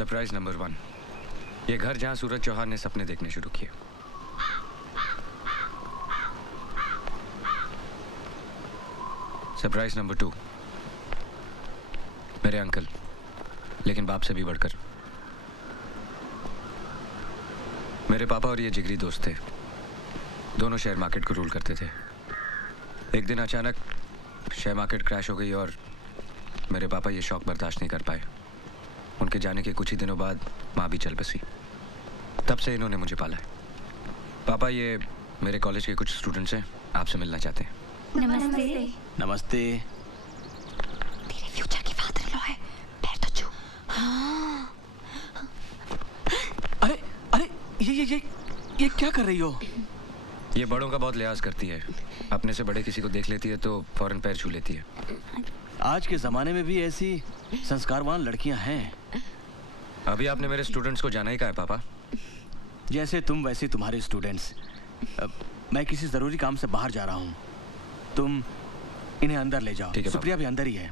Surprise number 1, ये घर जहां सूरज चौहान ने सपने देखने शुरू किए। सरप्राइज नंबर 2, मेरे अंकल, लेकिन बाप से भी बढ़कर। मेरे पापा और ये जिगरी दोस्त थे, दोनों शेयर मार्केट को रूल करते थे। एक दिन अचानक शेयर मार्केट क्रैश हो गई और मेरे पापा ये शौक बर्दाश्त नहीं कर पाए। उनके जाने के कुछ ही दिनों बाद माँ भी चल बसी। तब से इन्होंने मुझे पाला है। पापा, ये मेरे कॉलेज के कुछ स्टूडेंट्स हैं, आपसे मिलना चाहते हैं। नमस्ते। नमस्ते। तेरे फ्यूचर की फादर इन लॉ है, पैर तो छू। हाँ। अरे अरे ये क्या कर रही हो? ये बड़ों का बहुत लिहाज करती है, अपने से बड़े किसी को देख लेती है तो फौरन पैर छू लेती है। आज के जमाने में भी ऐसी संस्कारवान लड़कियां हैं। अभी आपने मेरे स्टूडेंट्स को जाना ही कहा है पापा। जैसे तुम वैसे तुम्हारे स्टूडेंट्स। मैं किसी जरूरी काम से बाहर जा रहा हूँ, तुम इन्हें अंदर ले जाओ। सुप्रिया भी अंदर ही है।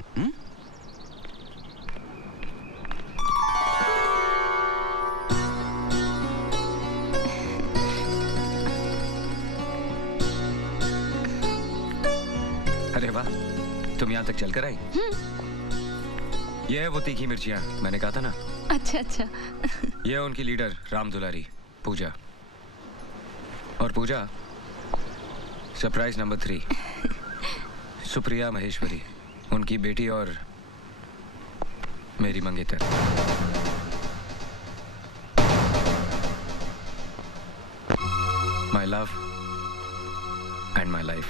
अरे वाह, तुम यहाँ तक चलकर आई? ये है वो तीखी मिर्चियाँ, मैंने कहा था ना। अच्छा अच्छा। ये है उनकी लीडर राम दुलारी, पूजा। और पूजा, सरप्राइज नंबर 3, सुप्रिया महेश्वरी, उनकी बेटी और मेरी मंगेतर। My love and my life.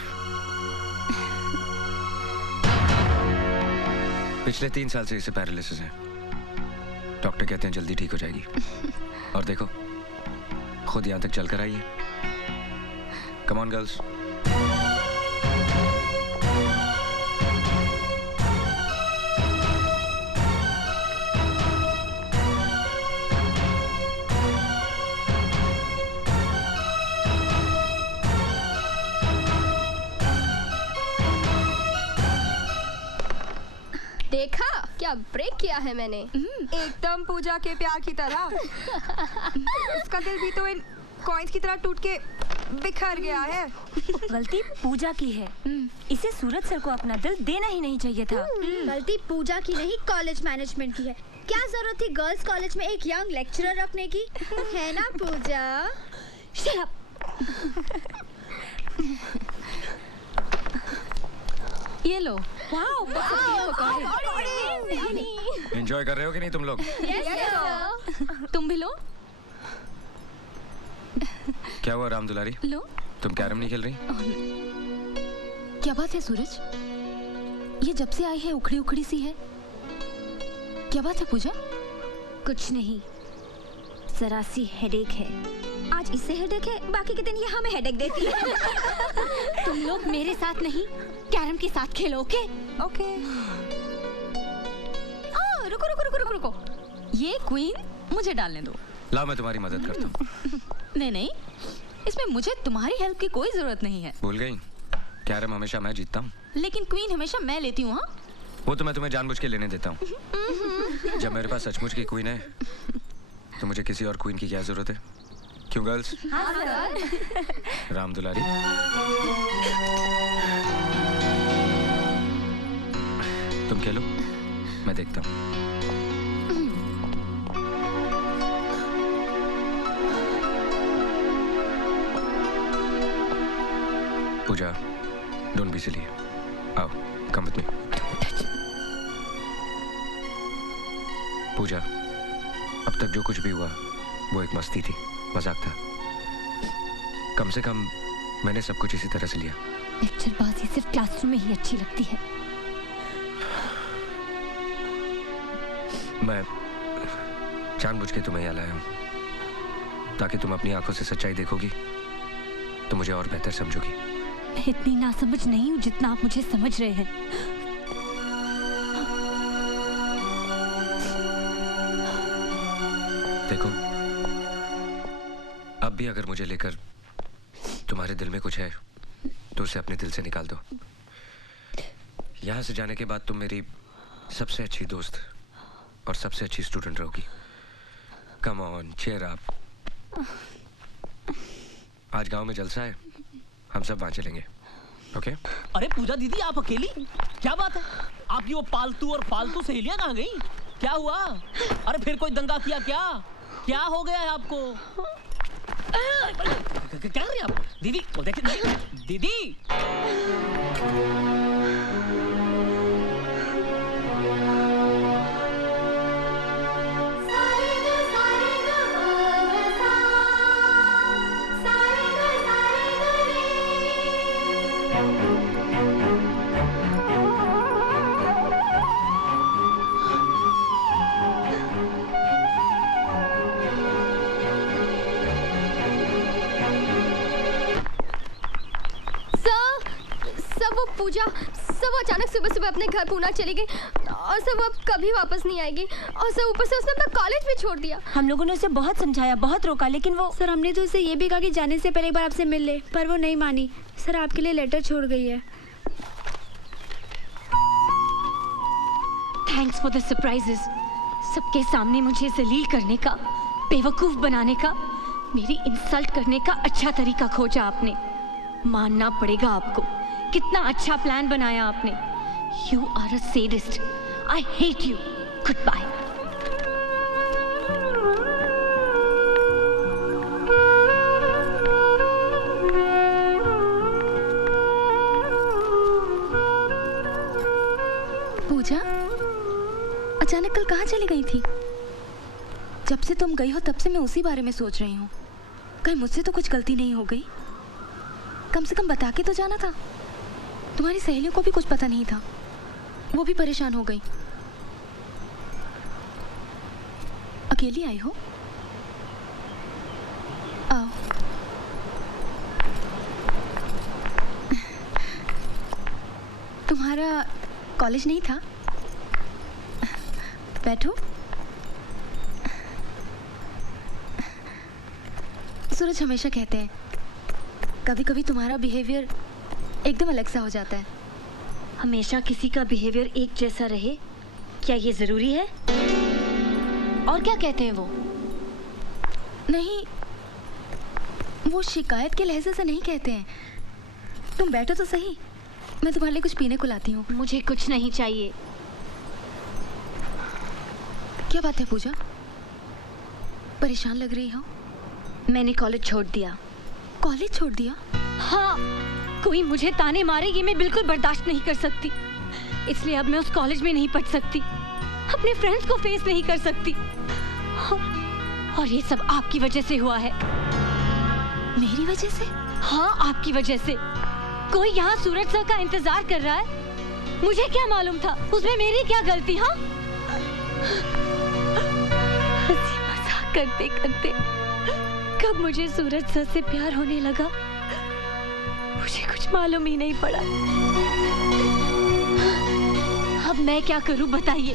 पिछले 3 साल से इसे पैरालिसिस है। डॉक्टर कहते हैं जल्दी ठीक हो जाएगी। और देखो, खुद यहाँ तक चलकर आई है। Come on girls. देखा क्या ब्रेक किया है मैंने? एकदम पूजा के प्यार की तरह। उसका दिल भी तो इन कॉइन्स की तरह टूट के बिखर गया है। गलती पूजा की है, इसे सूरज सर को अपना दिल देना ही नहीं चाहिए था। गलती पूजा की नहीं, कॉलेज मैनेजमेंट की है। क्या जरूरत थी गर्ल्स कॉलेज में एक यंग लेक्चरर रखने की, है ना पूजा? Shut up! ये लो। वाओ, एंजॉय कर रहे हो कि नहीं तुम लोग? तुम भी लो। क्या हुआ राम दुलारी? लो। तुम कैरम नहीं खेल रही? क्या बात है सूरज? ये जब से आई है उखड़ी उखड़ी सी है। क्या बात है पूजा? कुछ नहीं, जरा सी हेडेक है। आज इससे हेडेक है, बाकी के दिन ये हमें हेडेक देती है। तुम लोग मेरे साथ नहीं, कैरम के साथ खेलो, ओके? ओके। रुको रुको रुको रुको रुको। ये क्वीन मुझे डालने दो। लाओ, मैं तुम्हारी मदद करता हूँ। नहीं नहीं, इसमें मुझे तुम्हारी हेल्प की कोई जरूरत नहीं है। भूल गई? कैरम हमेशा मैं जीतता हूँ। लेकिन क्वीन हमेशा मैं लेती हूँ। हाँ, वो तो मैं तुम्हें जानबूझ के लेने देता हूँ। जब मेरे पास सचमुच की क्वीन है तो मुझे किसी और क्वीन की क्या जरूरत है? क्यों गर्ल्स? हाँ सर। राम दुलारी, तुम खेलो, मैं देखता हूँ। पूजा, डोंट बी सिली। आओ, कम विद मी। पूजा, अब तक जो कुछ भी हुआ वो एक मस्ती थी, मजाक था। कम से कम मैंने सब कुछ इसी तरह से लिया। लेक्चरबाजी सिर्फ क्लासरूम में ही अच्छी लगती है। मैं जानबूझ के तुम्हें यहाँ लाया हूँ ताकि तुम अपनी आंखों से सच्चाई देखोगी तो मुझे और बेहतर समझोगी। मैं इतनी नासमझ नहीं हूँ जितना आप मुझे समझ रहे हैं। देखो, अब भी अगर मुझे लेकर तुम्हारे दिल में कुछ है तो उसे अपने दिल से निकाल दो। यहाँ से जाने के बाद तुम मेरी सबसे अच्छी दोस्त और सबसे अच्छी स्टूडेंट रहोगी। Come on, cheer up. आज गांव में जलसा है, हम सब वहां चलेंगे, ओके? अरे पूजा दीदी, आप अकेली? क्या बात है? आपकी वो पालतू और फालतू सहेलियां कहाँ गई? क्या हुआ? अरे फिर कोई दंगा किया क्या? क्या हो गया है आपको? क्या कर रही हैं आप? दीदी, वो देखिए, दीदी! वो पूजा सब अचानक सुबह सुबह अपने घर पूना चली गई और सब अब कभी वापस नहीं आएगी और सब ऊपर से उसने अपना कॉलेज भी छोड़ दिया। हम लोगों ने उसे बहुत समझाया, बहुत रोका, लेकिन वो सर हमने तो उसे ये भी कहा कि जाने से पहले एक बार आपसे मिल ले, पर वो नहीं मानी। सर आपके लिए लेटर छोड़ गई है। Thanks for the surprises. सबके सामने मुझे जलील करने का, बेवकूफ बनाने का, मेरी इंसल्ट करने का अच्छा तरीका खोजा आपने। मानना पड़ेगा आपको, कितना अच्छा प्लान बनाया आपने। You are a sadist. I hate you. Goodbye. Pooja, अचानक कल कहाँ चली गई थी? जब से तुम गई हो तब से मैं उसी बारे में सोच रही हूँ। कहीं मुझसे तो कुछ गलती नहीं हो गई? कम से कम बता के तो जाना था। तुम्हारी सहेलियों को भी कुछ पता नहीं था, वो भी परेशान हो गई। अकेली आई हो? आओ। तुम्हारा कॉलेज नहीं था? बैठो। सूरज हमेशा कहते हैं कभी कभी तुम्हारा बिहेवियर एकदम अलग सा हो जाता है। हमेशा किसी का बिहेवियर एक जैसा रहे, क्या ये जरूरी है? और क्या कहते हैं वो? नहीं, वो शिकायत के लहजे से नहीं कहते हैं। तुम बैठो तो सही, मैं तुम्हारे लिए कुछ पीने को लाती हूँ। मुझे कुछ नहीं चाहिए। क्या बात है पूजा, परेशान लग रही हो? मैंने कॉलेज छोड़ दिया। कॉलेज छोड़ दिया? हाँ, कोई मुझे ताने मारे ये मैं बिल्कुल बर्दाश्त नहीं कर सकती। इसलिए अब मैं उस कॉलेज में नहीं पढ़ सकती, अपने फ्रेंड्स को फेस नहीं कर सकती। और ये सब आपकी वजह से हुआ है। मेरी वजह से? हाँ, आपकी वजह से। कोई यहाँ सूरज सर का इंतजार कर रहा है। मुझे क्या मालूम था उसमें मेरी क्या गलती? हाँ, हंसी मजाक करते करते कब मुझे सूरज सर से प्यार होने लगा मुझे कुछ मालूम ही नहीं पड़ा। अब मैं क्या करूं बताइए?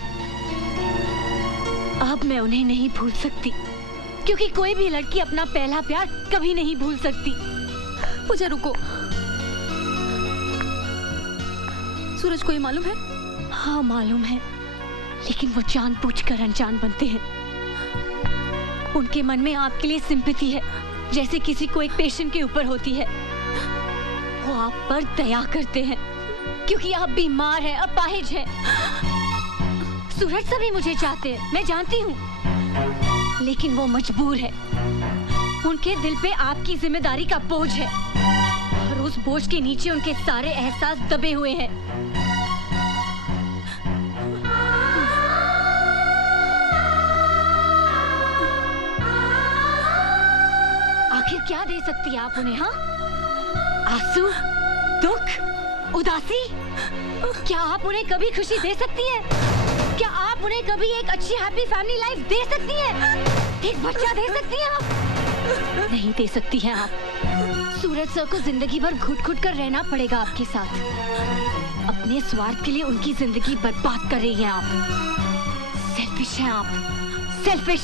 अब मैं उन्हें नहीं भूल सकती, क्योंकि कोई भी लड़की अपना पहला प्यार कभी नहीं भूल सकती। पूजा रुको, सूरज को ये मालूम है? हाँ मालूम है, लेकिन वो जानबूझकर अनजान बनते हैं। उनके मन में आपके लिए सिंपैथी है, जैसे किसी को एक पेशेंट के ऊपर होती है। वो आप पर दया करते हैं क्योंकि आप बीमार हैं, अपाहिज हैं। सूरज सभी मुझे चाहते हैं, मैं जानती हूँ, लेकिन वो मजबूर है। उनके दिल पे आपकी जिम्मेदारी का बोझ है और उस बोझ के नीचे उनके सारे एहसास दबे हुए हैं। आखिर क्या दे सकती है आप उन्हें? हाँ, आंसू, दुख, उदासी? क्या आप उन्हें कभी खुशी दे सकती हैं? क्या आप उन्हें कभी एक अच्छी हैप्पी फैमिली लाइफ दे सकती हैं? एक बच्चा दे सकती हैं आप? नहीं दे सकती हैं आप। सूरज सर को जिंदगी भर घुट-घुट कर रहना पड़ेगा आपके साथ। अपने स्वार्थ के लिए उनकी जिंदगी बर्बाद कर रही हैं आप। सेल्फिश हैं आप, सेल्फिश।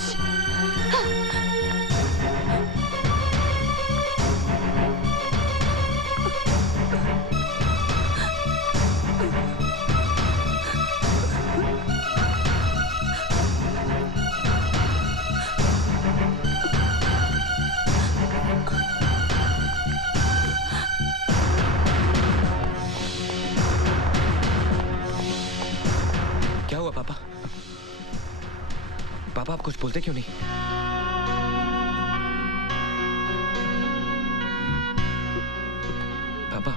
हुआ पापा? पापा आप कुछ बोलते क्यों नहीं? पापा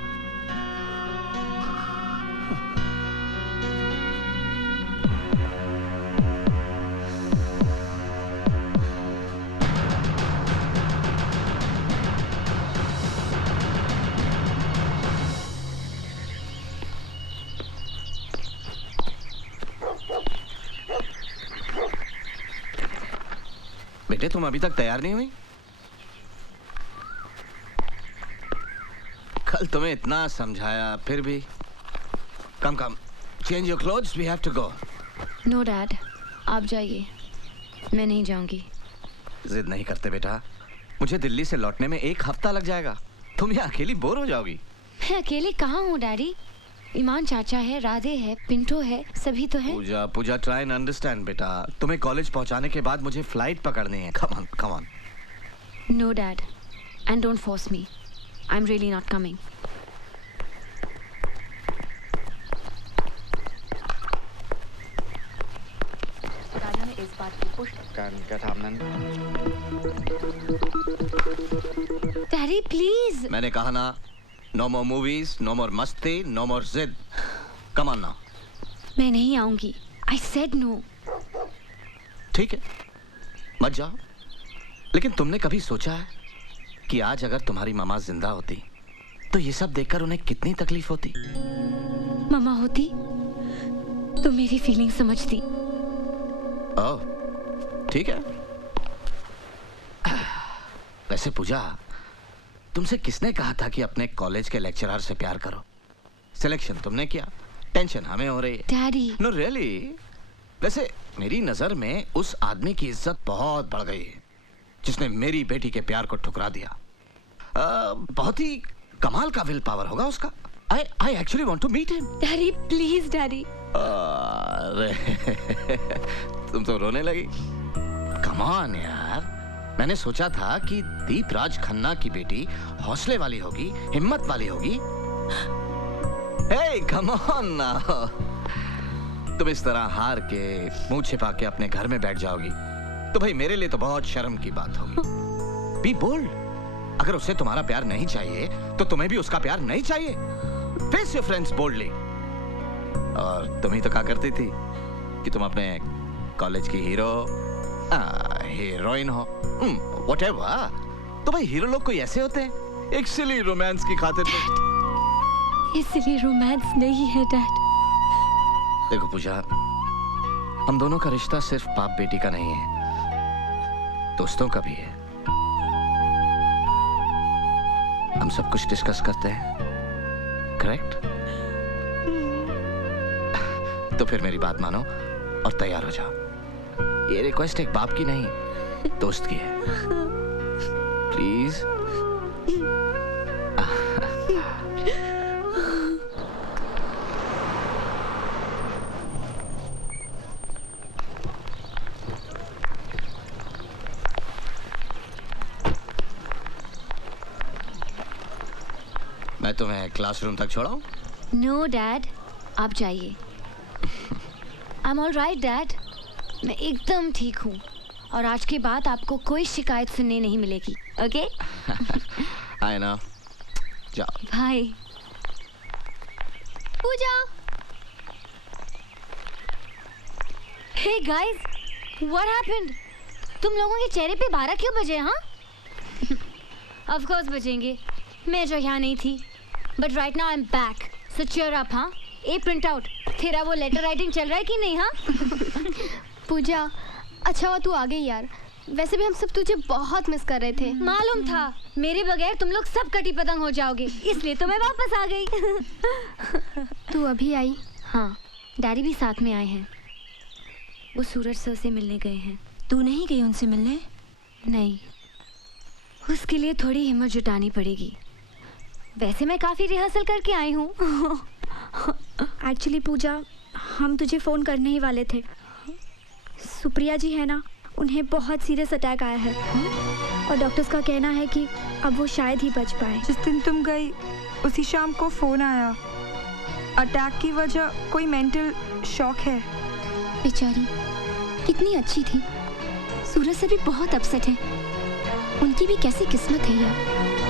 बेटे तुम अभी तक तैयार नहीं हुई? कल तुम्हें इतना समझाया फिर भी। Come come change your clothes, we have to go. No dad, आप जाइए, मैं नहीं जाऊंगी। जिद नहीं करते बेटा, मुझे दिल्ली से लौटने में 1 हफ्ता लग जाएगा। तुम यहाँ अकेली बोर हो जाओगी। मैं अकेले कहाँ हूँ डैडी? ईमान चाचा है, राधे है, पिंटो है, सभी तो है। पूजा पूजा ट्राई एंड अंडरस्टैंड बेटा। तुम्हें कॉलेज पहुँचाने के बाद मुझे फ्लाइट पकड़नी है। Come on come on. No dad, and don't force me, I am really not coming. राजा ने इस बात की पुष्टि डैडी प्लीज। मैंने कहा ना, नो मोर मूवीज, नो मोर मस्ती, नो मोर जिद। Come on now. मैं नहीं आऊंगी, आई सेड नो। ठीक है, मत जाओ। लेकिन तुमने कभी सोचा है कि आज अगर तुम्हारी मामा जिंदा होती तो ये सब देखकर उन्हें कितनी तकलीफ होती? मामा होती तो मेरी फीलिंग समझती। ओह, ठीक है। वैसे पूजा, तुमसे किसने कहा था कि अपने कॉलेज के लेक्चरर से प्यार करो? सिलेक्शन तुमने किया, टेंशन हमें हो रही है। डैडी। No really. वैसे मेरी नजर में उस आदमी की इज्जत बहुत बढ़ गई है जिसने मेरी बेटी के प्यार को ठुकरा दिया। बहुत ही कमाल का विल पावर होगा उसका। I actually want to meet him. Daddy please daddy. अरे तुम तो रोने लगी। Come on यार, मैंने सोचा था कि दीपराज खन्ना की बेटी हौसले वाली होगी, हिम्मत वाली होगी। Hey, come on now. तुम इस तरह हार के मुंह छिपा के अपने घर में बैठ जाओगी तो भाई मेरे लिए तो बहुत शर्म की बात होगी। Be bold. अगर उसे तुम्हारा प्यार नहीं चाहिए तो तुम्हें भी उसका प्यार नहीं चाहिए। Face your friends boldly. और तुम ही तो कहा करती थी कि तुम अपने कॉलेज की हीरोइन हो। Whatever. तो भाई हीरो लोग कोई ऐसे होते हैं, एक सिली रोमांस की खातिर। इसलिए रोमांस नहीं है डैड। देखो पूजा, हम दोनों का रिश्ता सिर्फ बाप बेटी का नहीं है, दोस्तों का भी है। हम सब कुछ डिस्कस करते हैं, करेक्ट? तो फिर मेरी बात मानो और तैयार हो जाओ। ये रिक्वेस्ट एक बाप की नहीं, दोस्त की है। प्लीज। मैं तुम्हें क्लासरूम तक छोड़ाऊं? नो डैड, आप जाइए। I am all right dad, मैं एकदम ठीक हूँ और आज के बाद आपको कोई शिकायत सुनने नहीं मिलेगी। ओके? I know. जाओ। Bye. Pooja. Hey guys, what happened? तुम लोगों के चेहरे पे 12 क्यों बजे? हाँ? ऑफ कोर्स बजेंगे, मैं जो यहाँ नहीं थी। But right now I am back, so cheer up. हाँ? ए प्रिंट आउट, तेरा वो लेटर राइटिंग चल रहा है कि नहीं? हाँ? पूजा, अच्छा हुआ तू आ गई यार, वैसे भी हम सब तुझे बहुत मिस कर रहे थे। मालूम था मेरे बगैर तुम लोग सब कटी पतंग हो जाओगे, इसलिए तो मैं वापस आ गई। तू अभी आई? हाँ, डैडी भी साथ में आए हैं। वो सूरज सर से मिलने गए हैं। तू नहीं गई उनसे मिलने? नहीं, उसके लिए थोड़ी हिम्मत जुटानी पड़ेगी। वैसे मैं काफ़ी रिहर्सल करके आई हूँ। एक्चुअली पूजा, हम तुझे फ़ोन करने ही वाले थे। सुप्रिया जी है ना, उन्हें बहुत सीरियस अटैक आया है और डॉक्टर्स का कहना है कि अब वो शायद ही बच पाए। जिस दिन तुम गई उसी शाम को फ़ोन आया। अटैक की वजह कोई मेंटल शॉक है। बेचारी कितनी अच्छी थी। सूरज सर भी बहुत अपसेट है। उनकी भी कैसी किस्मत है यार।